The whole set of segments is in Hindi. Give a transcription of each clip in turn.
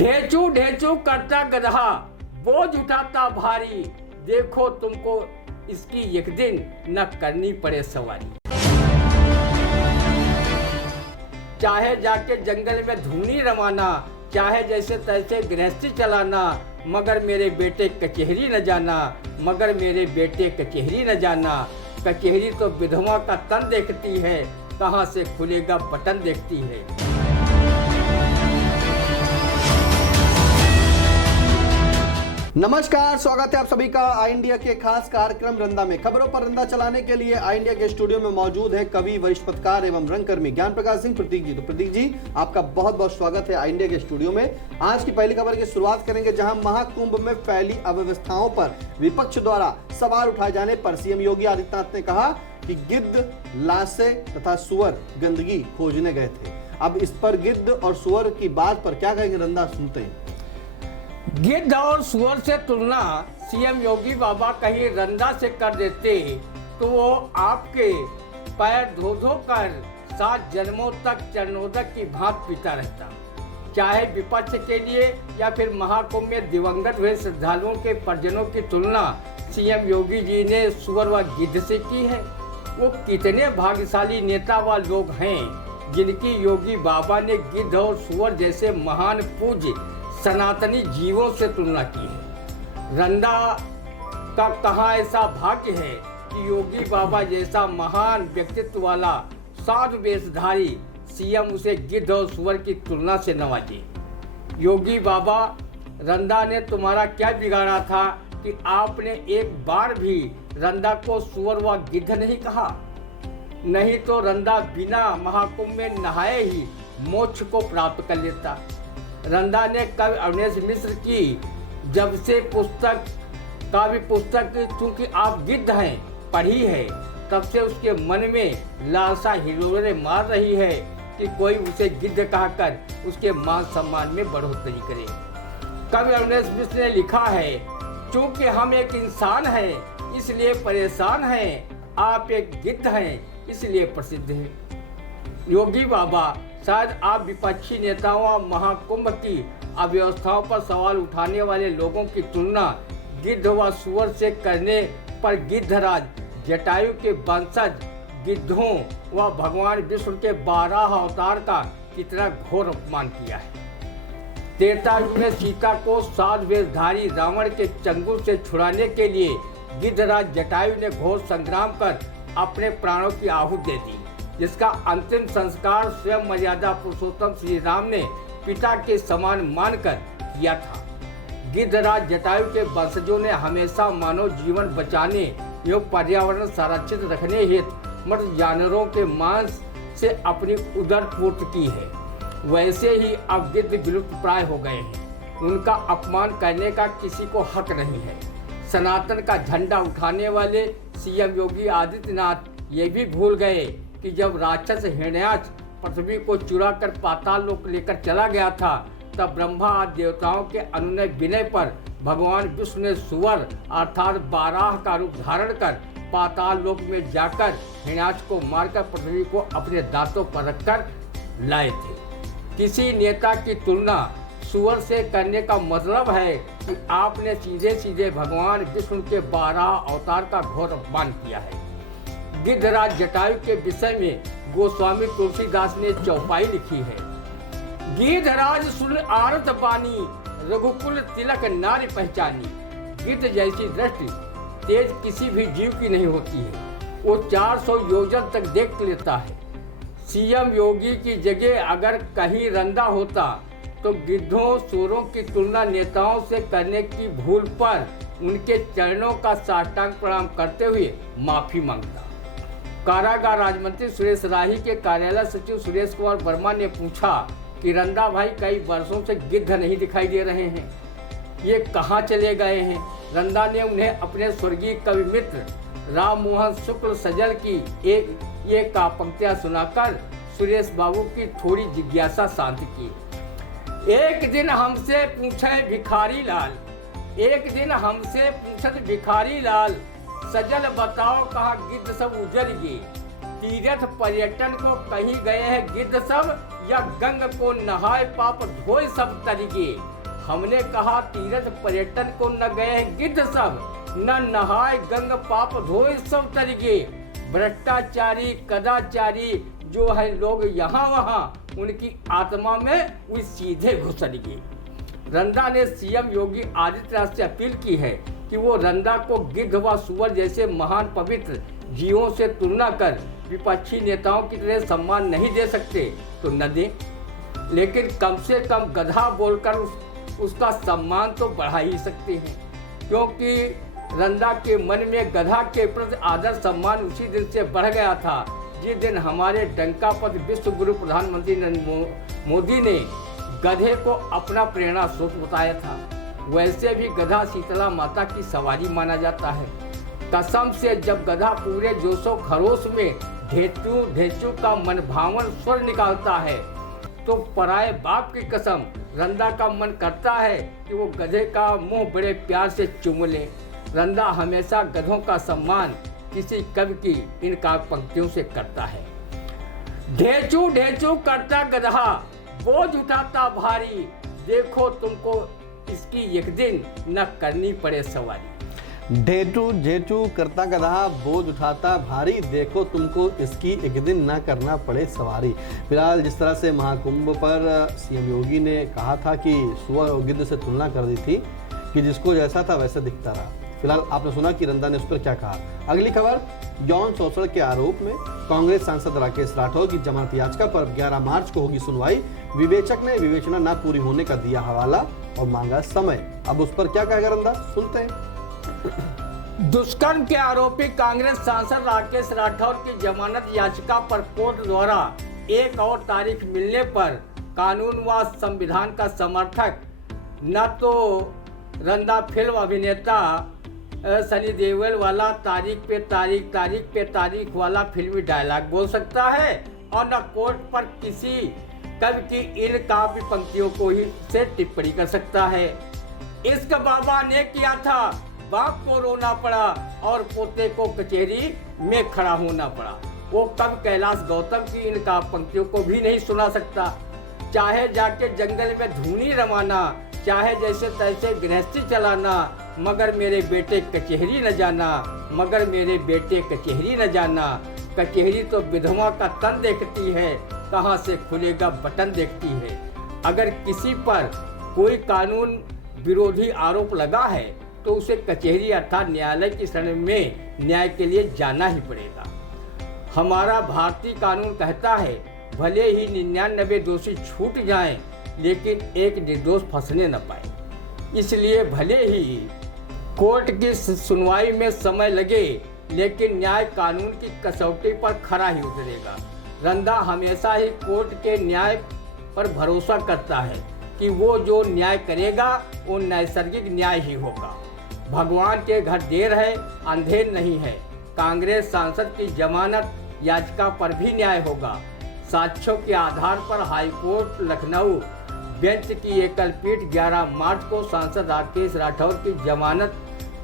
ढेचू ढेचू करता गधा, बोझ उठाता भारी, देखो तुमको इसकी एक दिन न करनी पड़े सवारी। चाहे जाके जंगल में धूनी रमाना, चाहे जैसे तैसे गृहस्थी चलाना, मगर मेरे बेटे कचहरी न जाना, मगर मेरे बेटे कचहरी न जाना। कचहरी तो विधवा का तन देखती है, कहाँ से खुलेगा बटन देखती है। नमस्कार, स्वागत है आप सभी का आई इंडिया के खास कार्यक्रम रंदा में। खबरों पर रंदा चलाने के लिए आई इंडिया के स्टूडियो में मौजूद है कवि, वरिष्ठ पत्रकार एवं रंगकर्मी ज्ञान प्रकाश सिंह प्रतीक जी। तो प्रतीक जी, आपका बहुत बहुत स्वागत है आई इंडिया के स्टूडियो में। आज की पहली खबर की शुरुआत करेंगे, जहां महाकुंभ में फैली अव्यवस्थाओं पर विपक्ष द्वारा सवाल उठाए जाने पर सीएम योगी आदित्यनाथ ने कहा कि गिद्ध, लाशें तथा सुअर गंदगी खोजने गए थे। अब इस पर गिद्ध और सुअर की बात पर क्या कहेंगे, रंदा सुनते हैं। गिद्ध और सुअर से तुलना सीएम योगी बाबा कहीं रंदा से कर देते तो वो आपके पैर धो धो कर 7 जन्मों तक चरणोदक की भांत पीता रहता। चाहे विपक्ष के लिए या फिर महाकुंभ में दिवंगत हुए श्रद्धालुओं के परिजनों की तुलना सीएम योगी जी ने सुअर व गिद्ध से की है। वो कितने भाग्यशाली नेता व लोग हैं जिनकी योगी बाबा ने गिद्ध और सुअर जैसे महान पूज्य सनातनी जीवों से तुलना की है। रंदा का कहाँ ऐसा भाग्य है कि योगी बाबा जैसा महान व्यक्तित्व वाला साधु वेशधारी सीएम उसे गिद्ध और सुअर की तुलना से नवाजे। योगी बाबा, रंदा ने तुम्हारा क्या बिगाड़ा था कि आपने एक बार भी रंदा को सुअर व गिद्ध नहीं कहा? नहीं तो रंदा बिना महाकुंभ में नहाए ही मोक्ष को प्राप्त कर लेता। रंदा ने कवि अवनेश मिश्र की जब से काव्य पुस्तक चूंकि आप गिद्ध हैं पढ़ी है, तब से उसके मन में लालसा हिलोरे मार रही है कि कोई उसे गिद्ध कहकर उसके मान सम्मान में बढ़ोतरी करे। कवि अवनेश मिश्र ने लिखा है, चूंकि हम एक इंसान हैं इसलिए परेशान हैं, आप एक गिद्ध हैं इसलिए प्रसिद्ध हैं। योगी बाबा, शायद आप विपक्षी नेताओं और महाकुंभ की अव्यवस्थाओं पर सवाल उठाने वाले लोगों की तुलना गिद्ध व सुअर से करने पर गिद्धराज जटायु के वंशज गिद्धों व भगवान विष्णु के 12 अवतार का कितना घोर अपमान किया है। त्रेतायुग में सीता को साधु वेशधारी रावण के चंगुल से छुड़ाने के लिए गिद्धराज जटायु ने घोर संग्राम कर अपने प्राणों की आहुति दे दी, जिसका अंतिम संस्कार स्वयं मर्यादा पुरुषोत्तम श्री राम ने पिता के समान मानकर किया था। गिद्धराज जटायु के वंशजों ने हमेशा मानव जीवन बचाने एवं पर्यावरण संरक्षित रखने हेतु मृत जानवरों के मांस से अपनी उदर पूर्ति की है। वैसे ही अब गिद्ध विलुप्त प्राय हो गए हैं, उनका अपमान करने का किसी को हक नहीं है। सनातन का झंडा उठाने वाले सीएम योगी आदित्यनाथ ये भी भूल गए कि जब राक्षस हिरण्याक्ष पृथ्वी को चुरा कर पाताल लोक लेकर चला गया था, तब ब्रह्मा आदि देवताओं के अनुनय विनय पर भगवान विष्णु ने सुअर अर्थात बाराह का रूप धारण कर पाताल लोक में जाकर हिरण्याक्ष को मारकर पृथ्वी को अपने दांतों पर रखकर लाए थे। किसी नेता की तुलना सुअर से करने का मतलब है कि आपने सीधे सीधे भगवान विष्णु के 12 अवतार का घोर अपमान किया है। गिद्धराज जटायु के विषय में गोस्वामी तुलसीदास ने चौपाई लिखी है, गिद्धराज सुन आरत बानी, रघुकुल तिलक नारी पहचानी। गिद्ध जैसी दृष्टि तेज किसी भी जीव की नहीं होती है, वो 400 योजन तक देख लेता है। सीएम योगी की जगह अगर कहीं रंदा होता तो गिद्धों सुअरों की तुलना नेताओं से करने की भूल पर उनके चरणों का साष्टांग प्रणाम करते हुए माफी मांगता। कारागार राज्यमंत्री सुरेश राही के कार्यालय सचिव सुरेश कुमार वर्मा ने पूछा कि रंदा भाई कई वर्षों से गिद्ध नहीं दिखाई दे रहे हैं, ये कहाँ चले गए हैं? रंदा ने उन्हें अपने स्वर्गीय कवि मित्र राम मोहन शुक्ल सजल की ये पंक्तियां सुनाकर सुरेश बाबू की थोड़ी जिज्ञासा शांत की। एक दिन हमसे पूछे भिखारी लाल, एक दिन हमसे पूछत भिखारी लाल, सजल बताओ कहाँ गिद्ध सब उजल गए। तीर्थ पर्यटन को कहीं गए हैं गिद्ध सब, या गंग को नहाए पाप धोए सब तरीके। हमने कहा तीर्थ पर्यटन को न गए हैं गिद्ध सब, न नहाए गंग पाप धोए सब तरीके। भ्रष्टाचारी कदाचारी जो है लोग यहाँ वहाँ, उनकी आत्मा में वो सीधे घुसड़गी। रंदा ने सीएम योगी आदित्यनाथ से अपील की है कि वो रंदा को गिद्ध व सुअर जैसे महान पवित्र जीवों से तुलना कर विपक्षी नेताओं की तरह सम्मान नहीं दे सकते तो न दें, लेकिन कम से कम गधा बोलकर उसका सम्मान तो बढ़ा ही सकते हैं, क्योंकि रंदा के मन में गधा के प्रति आदर सम्मान उसी दिन से बढ़ गया था जिस दिन हमारे डंकापत विश्व गुरु प्रधानमंत्री नरेंद्र मोदी ने गधे को अपना प्रेरणा स्रोत बताया था। वैसे भी गधा शीतला माता की सवारी माना जाता है। कसम से जब गधा पूरे जोशो खरोश में ढेचू ढेचू का मनभावन स्वर निकालता है तो पराये बाप की कसम रंदा का मन करता है कि वो गधे का मुंह बड़े प्यार से चूम ले। रंदा हमेशा गधों का सम्मान किसी कवि की इन काव्य पंक्तियों से करता है। ढेचू ढेचू करता गधा बोझ उठाता भारी, देखो तुमको इसकी एक दिन न करनी पड़े सवारी। ढेचू ढेचू करता गधा बोझ उठाता भारी, देखो तुमको इसकी एक दिन ना करना पड़े सवारी। फिलहाल जिस तरह से महाकुंभ पर सीएम योगी ने कहा था कि सुअर और गिद्ध से तुलना कर दी थी कि जिसको जैसा था वैसा दिखता रहा। फिलहाल आपने सुना कि रंदा ने उस पर क्या कहा। अगली खबर, यौन शोषण के आरोप में कांग्रेस सांसद राकेश राठौर की जमानत याचिका पर 11 मार्च को होगी सुनवाई। विवेचक ने विवेचना न पूरी होने का दिया हवाला और मांगा समय। अब उस पर क्या कहेगा रंदा, सुनते हैं। दुष्कर्म के आरोपी कांग्रेस सांसद राकेश राठौर की जमानत याचिका पर कोर्ट द्वारा एक और तारीख मिलने पर कानून व संविधान का समर्थक न तो रंदा फिल्म अभिनेता सनी देओल वाला तारीख पे तारीख वाला फिल्मी डायलॉग बोल सकता है और न कोर्ट पर किसी कवि की इन काव्य पंक्तियों को ही से टिप्पणी कर सकता है। इश्क बाबा ने किया था, बाप को रोना पड़ा और पोते को कचहरी में खड़ा होना पड़ा। वो कवि कैलाश गौतम की इन काव्य पंक्तियों को भी नहीं सुना सकता। चाहे जाके जंगल में धूनी रमाना, चाहे जैसे तैसे गृहस्थी चलाना, मगर मेरे बेटे कचहरी न जाना, मगर मेरे बेटे कचहरी न जाना। कचहरी तो विधवा का तन देखती है, कहाँ से खुलेगा बटन देखती है। अगर किसी पर कोई कानून विरोधी आरोप लगा है तो उसे कचहरी अर्थात न्यायालय की शरण में न्याय के लिए जाना ही पड़ेगा। हमारा भारतीय कानून कहता है भले ही 99 दोषी छूट जाएं, लेकिन एक निर्दोष फंसने न पाए। इसलिए भले ही कोर्ट की सुनवाई में समय लगे, लेकिन न्याय कानून की कसौटी पर खरा ही उतरेगा। रंदा हमेशा ही कोर्ट के न्याय पर भरोसा करता है कि वो जो न्याय करेगा वो नैसर्गिक न्याय ही होगा। भगवान के घर देर है, अंधेर नहीं है। कांग्रेस सांसद की जमानत याचिका पर भी न्याय होगा। साक्ष्यों के आधार पर हाईकोर्ट लखनऊ बेंच की एकल पीठ 11 मार्च को सांसद राकेश राठौर की जमानत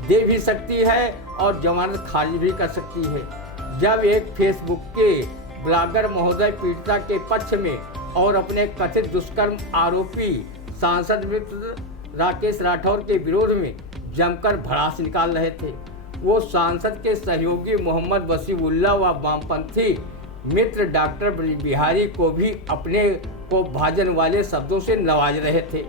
दे भी सकती है और जमानत खारिज भी कर सकती है। जब एक फेसबुक के ब्लॉगर महोदय पीड़िता के पक्ष में और अपने कथित दुष्कर्म आरोपी सांसद मित्र राकेश राठौर के विरोध में जमकर भड़ास निकाल रहे थे, वो सांसद के सहयोगी मोहम्मद वसीउल्लाह व वामपंथी मित्र डॉक्टर बिहारी को भी अपने को भाजन वाले शब्दों से नवाज रहे थे।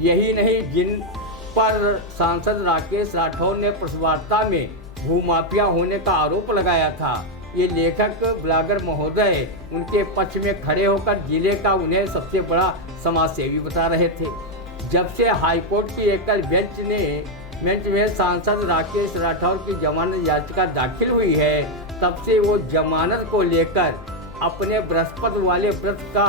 यही नहीं, जिन पर सांसद राकेश राठौर ने प्रेस वार्ता में भूमाफिया होने का आरोप लगाया था, ये लेखक ब्लॉगर महोदय उनके पक्ष में खड़े होकर जिले का उन्हें सबसे बड़ा समाजसेवी बता रहे थे। जब से हाईकोर्ट की एकल बेंच में सांसद राकेश राठौर की जमानत याचिका दाखिल हुई है, तब से वो जमानत को लेकर अपने बृहस्पति वाले व्रत का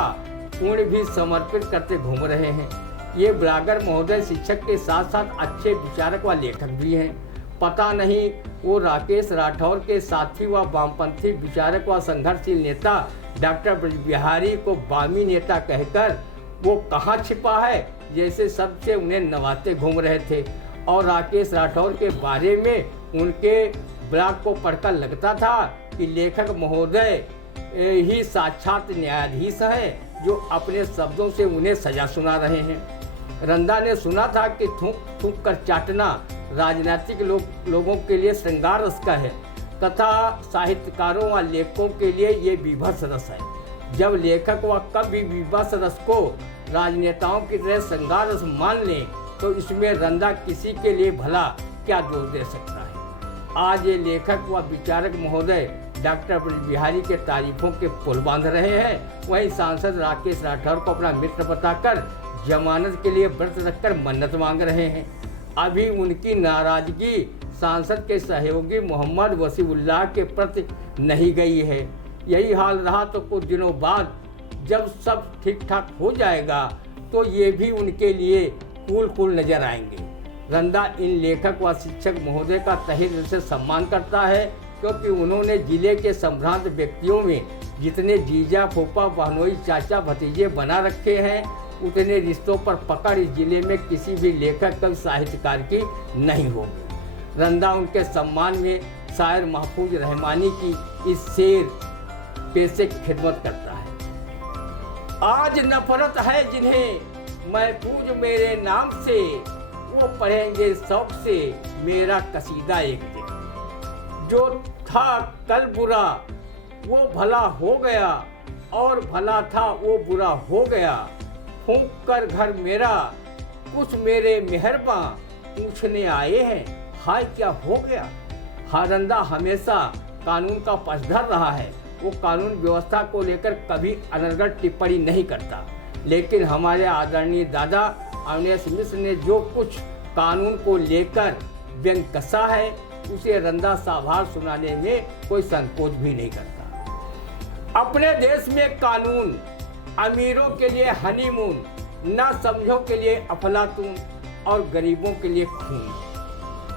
पूर्ण भी समर्पित करते घूम रहे हैं। ये ब्लॉगर महोदय शिक्षक के साथ साथ अच्छे विचारक व लेखक भी हैं। पता नहीं वो राकेश राठौर के साथी व वामपंथी विचारक व संघर्षशील नेता डॉक्टर बिहारी को वामी नेता कहकर वो कहाँ छिपा है, जैसे सबसे उन्हें नवाते घूम रहे थे। और राकेश राठौर के बारे में उनके ब्लॉग को पढ़कर लगता था कि लेखक महोदय ही साक्षात न्यायाधीश है जो अपने शब्दों से उन्हें सजा सुना रहे हैं। रंदा ने सुना था कि थूक थूक कर चाटना राजनीतिक लोगों के लिए श्रृंगार रस का है तथा साहित्यकारों व लेखकों के लिए ये विभत्स रस है। जब लेखक व कवि विभत्स रस को राजनेताओं की तरह श्रृंगार रस मान लें तो इसमें रंदा किसी के लिए भला क्या दोष दे सकता है। आज ये लेखक व विचारक महोदय डॉक्टर ब्रज बिहारी के तारीफों के पुल बांध रहे हैं। वहीं सांसद राकेश राठौर को अपना मित्र बताकर जमानत के लिए व्रत रखकर मन्नत मांग रहे हैं। अभी उनकी नाराजगी सांसद के सहयोगी मोहम्मद वसीउल्लाह के प्रति नहीं गई है। यही हाल रहा तो कुछ दिनों बाद जब सब ठीक ठाक हो जाएगा तो ये भी उनके लिए कूल नजर आएंगे। रंदा इन लेखक व शिक्षक महोदय का तहे दिल से सम्मान करता है क्योंकि उन्होंने जिले के संभ्रांत व्यक्तियों में जितने जीजा फूफा बहनोई चाचा भतीजे बना रखे हैं उतने रिश्तों पर पकड़ इस जिले में किसी भी लेखक कवि साहित्यकार की नहीं होगी। रंदा उनके सम्मान में शायर महफूज रहमानी की इस शेर पेशे की खिदमत करता है। आज नफरत है जिन्हें महफूज मेरे नाम से, वो पढ़ेंगे शौक से मेरा कसीदा एक दिन। जो था कल बुरा वो भला हो गया और भला था वो बुरा हो गया। फूंक कर घर मेरा कुछ मेरे मेहरबां पूछने आए हैं हाय क्या हो गया। रंदा हमेशा कानून का पक्षधर रहा है। वो कानून व्यवस्था को लेकर कभी अनर्गल टिप्पणी नहीं करता, लेकिन हमारे आदरणीय दादा अवनीश मिश्र ने जो कुछ कानून को लेकर व्यंग कसा है उसे रंदा साभार सुनाने में कोई संकोच भी नहीं करता। अपने देश में कानून अमीरों के लिए हनीमून, ना समझों के लिए अफलातून और गरीबों के लिए खून,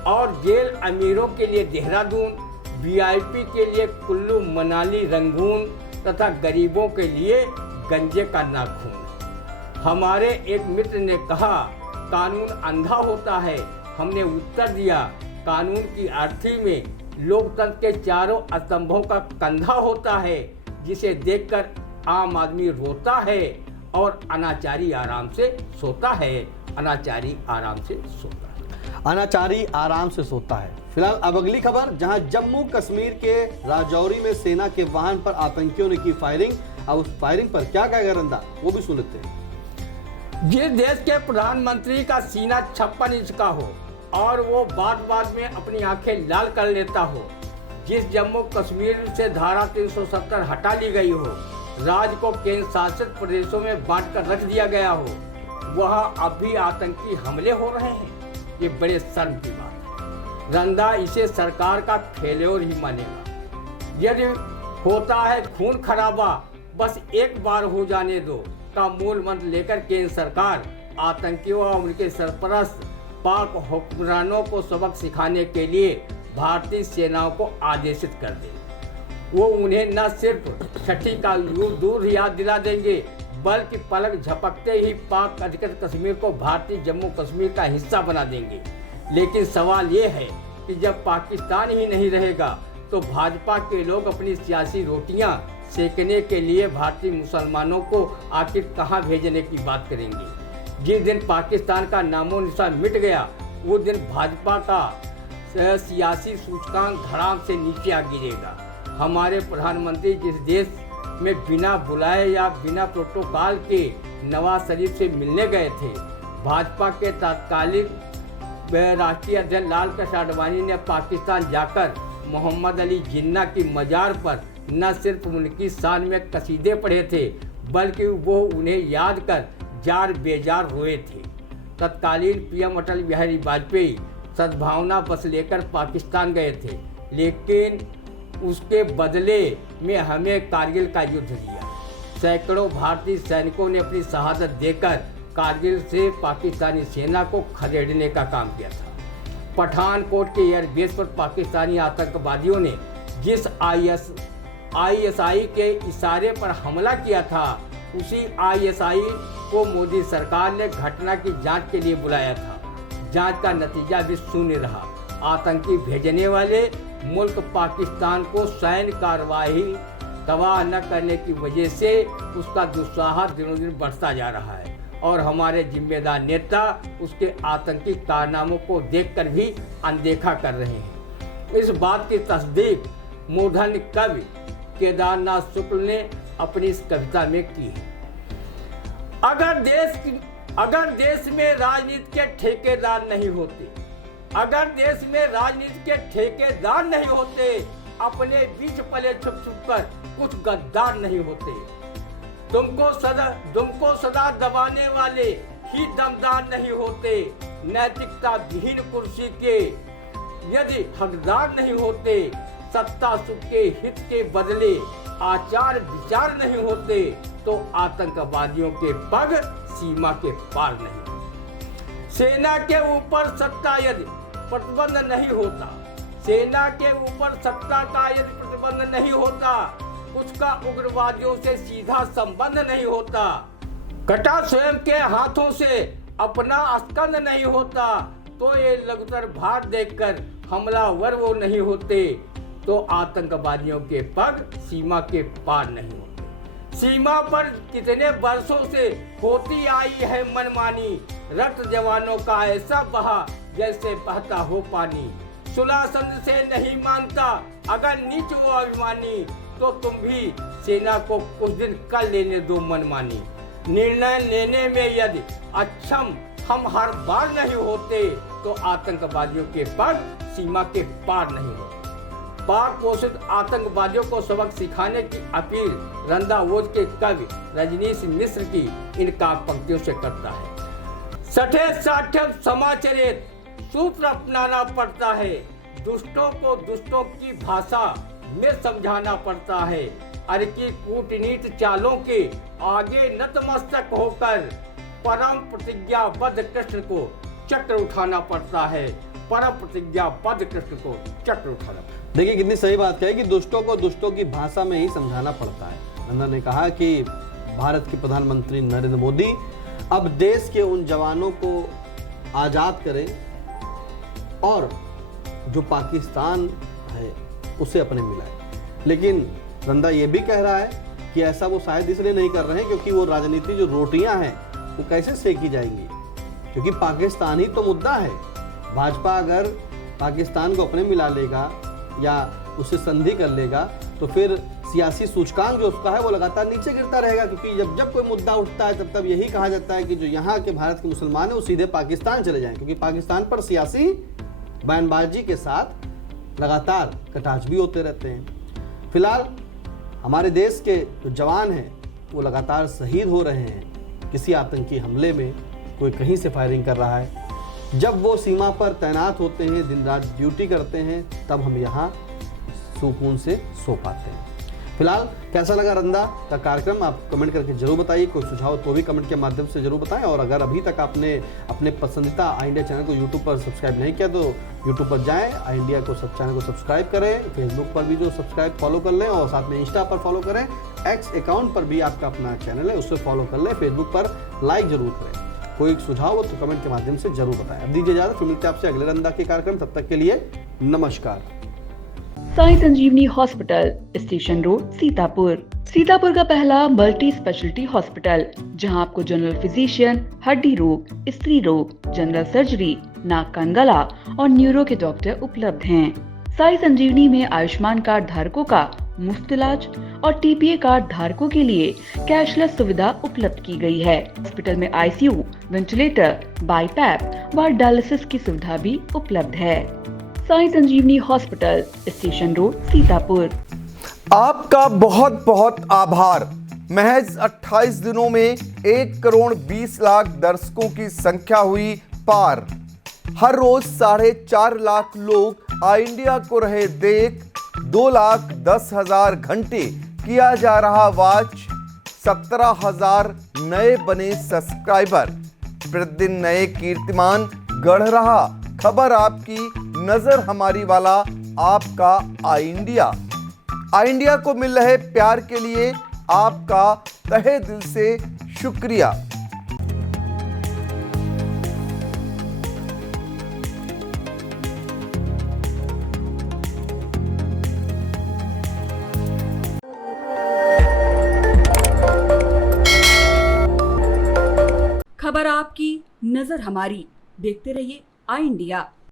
और जेल अमीरों के लिए देहरादून, वीआईपी के लिए कुल्लू मनाली रंगून तथा गरीबों के लिए गंजे का नाखून। हमारे एक मित्र ने कहा कानून अंधा होता है। हमने उत्तर दिया कानून की अर्थी में लोकतंत्र के चारों स्तंभों का कंधा होता है जिसे देखकर आम आदमी रोता है और अनाचारी आराम से सोता है। अनाचारी आराम से सोता है। अनाचारी आराम से सोता है। फिलहाल अब अगली खबर, जहां जम्मू कश्मीर के राजौरी में सेना के वाहन पर आतंकियों ने की फायरिंग। अब उस फायरिंग पर क्या कहेगा रंदा, वो भी सुनते हैं। जिस देश के प्रधानमंत्री का सीना 56 इंच का हो और वो बात में अपनी आंखें लाल कर लेता हो, जिस जम्मू कश्मीर से धारा 370 हटा ली गई हो, राज्य को केंद्र शासित प्रदेशों में बांट कर रख दिया गया हो, वहाँ अब भी आतंकी हमले हो रहे हैं। ये बड़े शर्म की बात है। रंदा इसे सरकार का फेल्योर ही मानेगा। यदि होता है खून खराबा बस एक बार हो जाने दो का मूल मंत्र लेकर केंद्र सरकार आतंकियों और उनके सरपरस्त पाक हुक्मरानों को सबक सिखाने के लिए भारतीय सेनाओं को आदेशित कर दे। वो उन्हें न सिर्फ छठी का दूर याद दिला देंगे बल्कि पलक झपकते ही पाक अधिकृत कश्मीर को भारतीय जम्मू कश्मीर का हिस्सा बना देंगे। लेकिन सवाल ये है कि जब पाकिस्तान ही नहीं रहेगा तो भाजपा के लोग अपनी सियासी रोटियां सेकने के लिए भारतीय मुसलमानों को आखिर कहां भेजने की बात करेंगे। जिस दिन पाकिस्तान का नामो निशान मिट गया वो दिन भाजपा का सियासी सूचकांक धड़ाम से नीचे आ गिरेगा। हमारे प्रधानमंत्री जिस देश में बिना बुलाए या बिना प्रोटोकॉल के नवाज शरीफ से मिलने गए थे, भाजपा के तत्कालीन राष्ट्रीय अध्यक्ष लाल कृष्ण आडवाणी ने पाकिस्तान जाकर मोहम्मद अली जिन्ना की मजार पर न सिर्फ उनकी शान में कसीदे पढ़े थे बल्कि वो उन्हें याद कर जार बेजार रोए थे। तत्कालीन पीएम अटल बिहारी वाजपेयी सद्भावना बस लेकर पाकिस्तान गए थे, लेकिन उसके बदले में हमें कारगिल का युद्ध दिया। सैकड़ों भारतीय सैनिकों ने अपनी शहादत देकर कारगिल से पाकिस्तानी सेना को खदेड़ने का काम किया था। पठानकोट के एयरबेस पर पाकिस्तानी आतंकवादियों ने जिस आईएसआई के इशारे पर हमला किया था उसी आईएसआई को मोदी सरकार ने घटना की जांच के लिए बुलाया था। जांच का नतीजा भी शून्य रहा। आतंकी भेजने वाले मुल्क पाकिस्तान को सैन्य कार्रवाई तबाह न करने की वजह से उसका दुस्साहस दिनों दिन बढ़ता जा रहा है और हमारे जिम्मेदार नेता उसके आतंकी कारनामों को देखकर भी अनदेखा कर रहे हैं। इस बात की तस्दीक मूर्धन्य कवि केदारनाथ शुक्ल ने अपनी इस कविता में की है। अगर देश में राजनीति के ठेकेदार नहीं होते, अगर देश में राजनीति के ठेकेदार नहीं होते, अपने बीच पले छुप कर कुछ गद्दार नहीं होते। तुमको सदा दबाने वाले ही दमदार नहीं होते। नैतिकता विहीन कुर्सी के यदि हकदार नहीं होते, सत्ता सुख के हित के बदले आचार विचार नहीं होते, तो आतंकवादियों के पग सीमा के पार नहीं। सेना के ऊपर सत्ता यदि प्रतिबंध नहीं होता, सेना के ऊपर सत्ता का यदि प्रतिबंध नहीं होता, उसका उग्रवादियों से सीधा संबंध नहीं होता, कटा स्वयं के हाथों से अपना स्कंद नहीं होता, तो ये लघुतर भार देखकर हमलावर वो नहीं होते, तो आतंकवादियों के पग सीमा के पार नहीं होते। सीमा पर कितने वर्षों से होती आई है मनमानी, रक्त जवानों का ऐसा बहा जैसे बहता हो पानी। सुलह संध से नहीं मानता अगर नीच वो अभिमानी, तो तुम भी सेना को कुछ दिन कर लेने दो मनमानी। निर्णय लेने में यदि अक्षम हम हर बार नहीं होते, तो आतंकवादियों के पग सीमा के पार नहीं होते। पाक पोषित आतंकवादियों को सबक सिखाने की अपील रंदावोज के कवि रजनीश मिश्र की इन काव्य पंक्तियों से करता है। सठे साठे समाचरित सूत्र अपनाना पड़ता है, दुष्टों को दुष्टों की भाषा में समझाना पड़ता है। अरे की कूटनीति चालों के आगे नतमस्तक होकर परम प्रतिज्ञाबद्ध कृष्ण को चक्र उठाना पड़ता है, परम प्रतिज्ञाबद्ध कृष्ण को चक्र उठाना। देखिए कितनी सही बात कही कि दुष्टों को दुष्टों की भाषा में ही समझाना पड़ता है। नंदा ने कहा कि भारत के प्रधानमंत्री नरेंद्र मोदी अब देश के उन जवानों को आज़ाद करें और जो पाकिस्तान है उसे अपने मिलाए। लेकिन नंदा ये भी कह रहा है कि ऐसा वो शायद इसलिए नहीं कर रहे हैं क्योंकि वो राजनीति जो रोटियां हैं वो कैसे सेकी जाएंगी, क्योंकि पाकिस्तान ही तो मुद्दा है। भाजपा अगर पाकिस्तान को अपने मिला लेगा या उससे संधि कर लेगा तो फिर सियासी सूचकांक जो उसका है वो लगातार नीचे गिरता रहेगा, क्योंकि जब जब कोई मुद्दा उठता है तब यही कहा जाता है कि जो यहाँ के भारत के मुसलमान हैं वो सीधे पाकिस्तान चले जाएं, क्योंकि पाकिस्तान पर सियासी बयानबाजी के साथ लगातार कटाक्ष भी होते रहते हैं। फिलहाल हमारे देश के जो जवान हैं वो लगातार शहीद हो रहे हैं। किसी आतंकी हमले में कोई कहीं से फायरिंग कर रहा है, जब वो सीमा पर तैनात होते हैं, दिन रात ड्यूटी करते हैं, तब हम यहाँ सुकून से सो पाते हैं। फिलहाल कैसा लगा रंदा का कार्यक्रम आप कमेंट करके जरूर बताइए। कोई सुझाव तो भी कमेंट के माध्यम से जरूर बताएं, और अगर अभी तक आपने अपने पसंदीदा आई इंडिया चैनल को यूट्यूब पर सब्सक्राइब नहीं किया तो यूट्यूब पर जाएं, आई इंडिया को सब चैनल को सब्सक्राइब करें, फेसबुक पर भी जो सब्सक्राइब फॉलो कर लें, और साथ में इंस्टा पर फॉलो करें, एक्स अकाउंट पर भी आपका अपना चैनल है उससे फॉलो कर लें, फेसबुक पर लाइक जरूर करें। कोई सुझाव हो तो कमेंट के माध्यम से जरूर बताएं। अब दीजिए इजाजत, फिर मिलते हैं आपसे अगले रंदा के कार्यक्रम, तब तक के लिए नमस्कार। Sai Sanjeevani hospital, station road, Sitapur. Sitapur का पहला मल्टी स्पेशलिटी हॉस्पिटल, जहां आपको जनरल फिजिशियन, हड्डी रोग, स्त्री रोग, जनरल सर्जरी, नाक कान गला और न्यूरो के डॉक्टर उपलब्ध हैं। साई संजीवनी में आयुष्मान कार्ड धारकों का मुफ्त इलाज और टीपीए कार्ड धारकों के लिए कैशलेस सुविधा उपलब्ध की गई है। हॉस्पिटल में आईसीयू, वेंटिलेटर, बाईपैप व डायलिसिस की सुविधा भी उपलब्ध है। Sai Sanjeevani hospital, station road, Sitapur. आपका बहुत बहुत आभार। महज 28 दिनों में 1,20,00,000 दर्शकों की संख्या हुई पार। हर रोज 4.5 लाख लोग आई इंडिया को रहे देख। 2,10,000 घंटे किया जा रहा वॉच। 17,000 नए बने सब्सक्राइबर। प्रतिदिन नए कीर्तिमान गढ़ रहा। खबर आपकी, नजर हमारी वाला आपका आई इंडिया। आई इंडिया को मिल रहे प्यार के लिए आपका तहे दिल से शुक्रिया। खबर आपकी, नजर हमारी। देखते रहिए आई इंडिया।